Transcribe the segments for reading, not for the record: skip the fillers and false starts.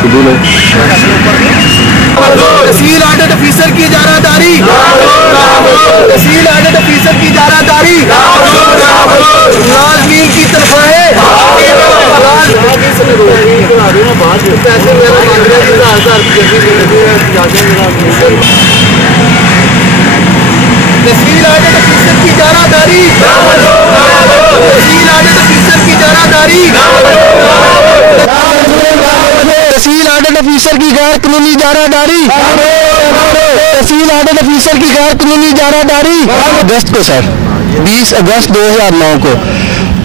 तहसील audit officer की इजारादारी, तहसील audit officer की इजारादारी, मुलाजमीन की तनख्वाहें, तहसील ऑडिट ऑफिसर की इजारादारी, तहसील ऑडिट ऑफिसर की इजारादारी, तहसील ऑडिट ऑफिसर की गैर कानूनी इजारादारी, तहसील ऑडिट ऑफिसर की गैर कानूनी इजारादारी। अगस्त को सर 20 अगस्त 2009 को,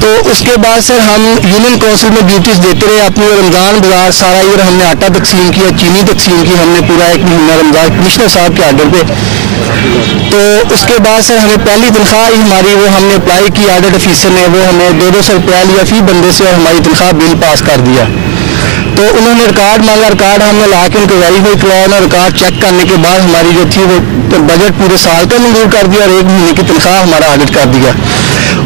तो उसके बाद सर हम यूनियन काउंसिल में ड्यूटीज देते रहे अपनी। रमज़ान बाजार सारा ईयर हमने आटा तकसीम किया, चीनी तकसीम की हमने पूरा 1 महीना रमज़ान कमिश्नर साहब के आर्डर पे। तो उसके बाद सर हमें पहली तनख्वाह ही हमारी वो हमने अप्लाई की, ऑडिट ऑफिसर ने वो हमें 200 रुपया लिया फी बंदे से और हमारी तनख्वाह बिल पास कर दिया। तो उन्होंने रिकॉर्ड मांगा, रिकॉर्ड हमने ला के उनको वेरीफाई करवाया ना, रिकॉर्ड चेक करने के बाद हमारी जो थी वो बजट पूरे साल का मंजूर कर दिया और 1 महीने की तनख्वाह हमारा ऑडिट कर दिया।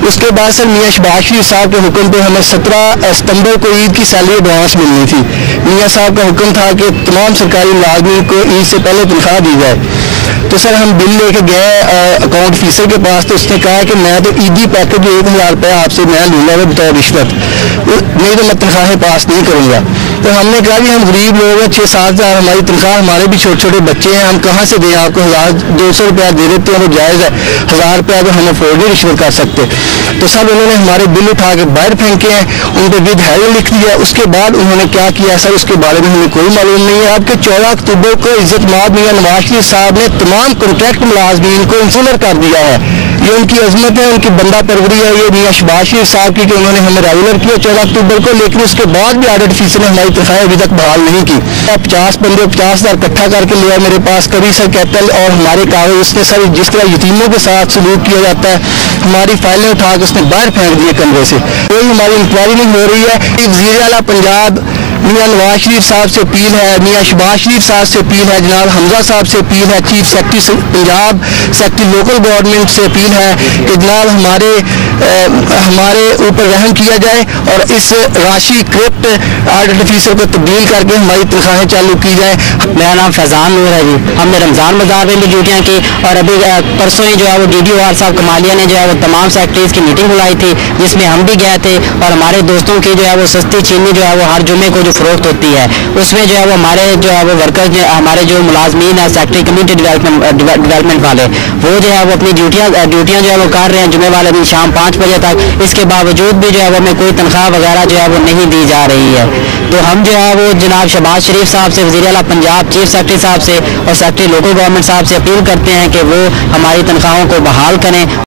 उसके बाद सर मियाँ शहबाज शरीफ साहब के हुक्म पे हमें 17 सितंबर को ईद की सैलरी एडवांस मिलनी थी। मियाँ साहब का हुक्म था कि तमाम सरकारी मुलाजमीन को ईद से पहले तनख्वाह दी जाए। तो सर हम बिल लेके गए अकाउंट ऑफिसर के पास, तो उसने कहा कि मैं तो ईदी पैकेज 1000 रुपया आपसे मैं लूँगा वो बतौर रिश्वत, नहीं तो मैं तनख्वाहें पास नहीं करूँगा। तो हमने कहा कि हम गरीब लोग हैं, 6-7 हज़ार हमारी तनख्वाह, हमारे भी छोटे छोटे बच्चे हैं, हम कहाँ से दें आपको? 1200 रुपया दे देते हैं वो जायज़ है, 1000 रुपया तो हम अफोर्ड नहीं रिश्वत कर सकते। तो सब उन्होंने हमारे बिल उठा के बाहर फेंके हैं, उन पर विद हेल्ड लिख दिया। उसके बाद उन्होंने क्या किया सर उसके बारे में हमें कोई मालूम नहीं है। आपके 14 अक्टूबर को इज्जत माब मियाँ नवाज शरीफ साहब ने तमाम कॉन्ट्रैक्ट मुलाजमीन को इंसुलर कर दिया है। ये उनकी अजमत है, उनकी बंदा परवरी है ये मियाँ शहबाज शरीफ साहब की, कि उन्होंने हमें रेगुलर किया 14 अक्टूबर को, लेकिन उसके बाद भी ऑडिट ऑफिसर ने हमारी तनख्वाहें अभी तक बहाल नहीं की। 50 बंदे 50,000 इकट्ठा करके लिया मेरे पास, कभी सर कैपिटल और हमारे कागज उसने सर जिस तरह यतीमों के साथ सलूक किया जाता है, हमारी फाइलें उठा के उसने बाहर फेंक दिए कमरे से। कोई हमारी इंक्वायरी नहीं हो रही है। वज़ीर आला पंजाब मियाँ नवाज शरीफ साहब से अपील है, मियाँ शहबाज शरीफ साहब से अपील है, जनाब हमजा साहब से अपील है, chief secretary Punjab secretary local government से अपील है कि जनाब हमारे ऊपर रहम किया जाए और इस राशि क्रिप्ट ऑडिट ऑफिसर को तब्दील करके हमारी तनख्वाहें चालू की जाए। मेरा नाम फैजान नूर है जी। हमने रमज़ान बाजार में भी ड्यूटियाँ की और अभी परसों ही जो है वो DDOR साहब कमालिया ने जो है वो तमाम सेक्रेटरीज की मीटिंग बुलाई थी, जिसमें हम भी गए थे। और हमारे दोस्तों की जो है वो सस्ती चीनी जो है वो हर जुमे को जो फरोख्त होती है, उसमें जो है वो हमारे जो है वो वर्कर्स हमारे जो मुलाजमीन है सेक्रेटरी कम्युनिटी डेवलपमेंट वाले, वो जो है वो अपनी ड्यूटियाँ जो है वो कर रहे हैं जुमे वाले दिन शाम 5 बजे तक। इसके बावजूद भी जो है वो हमें कोई तनख्वाह वगैरह जो है वो नहीं दी जा रही है। तो हम जो है वो जनाब शहबाज शरीफ साहब से, वज़ीर आला पंजाब, चीफ सेक्रेटरी साहब से और सेक्रेटरी लोकल गवर्नमेंट साहब से अपील करते हैं कि वो हमारी तनख्वाहों को बहाल करें।